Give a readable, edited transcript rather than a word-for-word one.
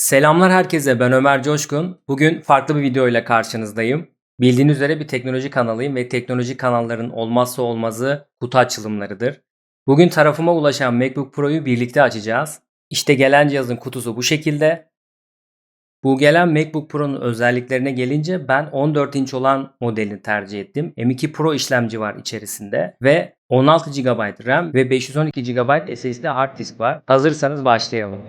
Selamlar herkese, ben Ömer COŞKUN. Bugün farklı bir video ile karşınızdayım. Bildiğiniz üzere bir teknoloji kanalıyım ve teknoloji kanallarının olmazsa olmazı kutu açılımlarıdır. Bugün tarafıma ulaşan Macbook Pro'yu birlikte açacağız. İşte gelen cihazın kutusu bu şekilde. Bu gelen Macbook Pro'nun özelliklerine gelince ben 14 inç olan modelini tercih ettim. M2 Pro işlemci var içerisinde ve 16 GB RAM ve 512 GB SSD hard disk var. Hazırsanız başlayalım.